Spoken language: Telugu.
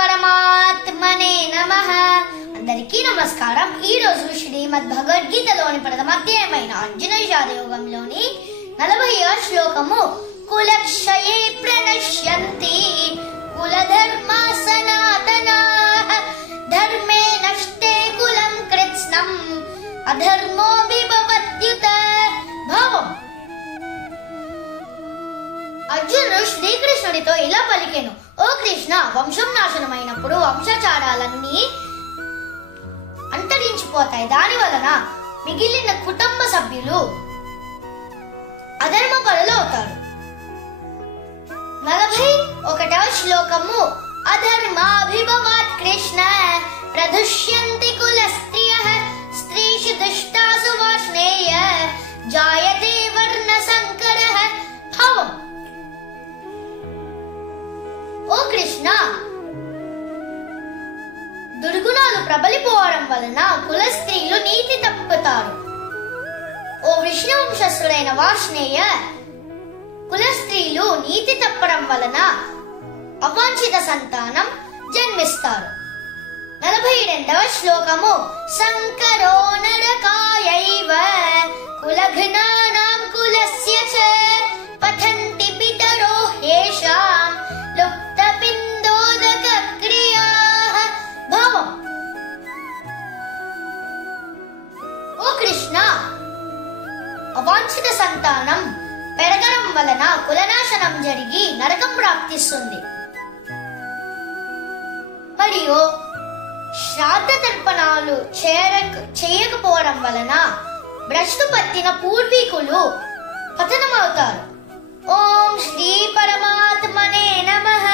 పరమాత్మనే నమః. అందరికీ నమస్కారం. ఈ రోజు శ్రీమద్ భగవద్గీతలోని ప్రథమ అధ్యాయమైన అర్జున యోగంలోని 40వ శ్లోకము కులక్షయే ప్రణశ్యంతి కులధర్మా సనాతనాః ధర్మే నష్టే కులం కృత్స్నం అధర్మో విభవత్యుత. భావం: అర్జునుడు శ్రీకృష్ణుడితో ఇలా పలికెను, ఓ కృష్ణ, వంశం నాశనమైనప్పుడు వంశచారాలన్నీ అంతరించిపోతాయి. దాని వలన మిగిలిన కుటుంబ సభ్యులు అధర్మ పరులు అవుతారు. 41వ శ్లోకము అధర్మాభిభవాత్ కృష్ణ ప్రదుష్యంతి కుల స్త్రియః స్త్రీషు దుష్టాసు వాష్ణేయ జాయతే వర్ణ సంకరః. భావం: ఓ కృష్ణ, దుర్గుణాలు ప్రబలిపోవడం వలన కుల స్త్రీలు నీతి తప్పుతారు. ఓ విష్ణు వంశస్థుడైన వాష్ణేయ, కుల స్త్రీలు నీతి తప్పడం వలన అవాంఛిత సంతానం జన్మిస్తారు. 42వ శ్లోకము సంకరో నరకాయైవ కులఘ్నానాం కులస్య చ పఠంతి పితరో హేషాం లుప్త పిందోదక క్రియాః. భావం: ఓ కృష్ణ, అవాంఛిత సంతానం పెరగడం వలన కులనాశనం జరిగి నరకం ప్రాప్తిస్తుంది. మరియు శ్రాద్ధ తర్పణాలు చేయకపోవడం వలన భ్రష్టు పట్టిన పూర్వీకులు పతనమవుతారు. ఓం శ్రీ పరమాత్మనే నమః.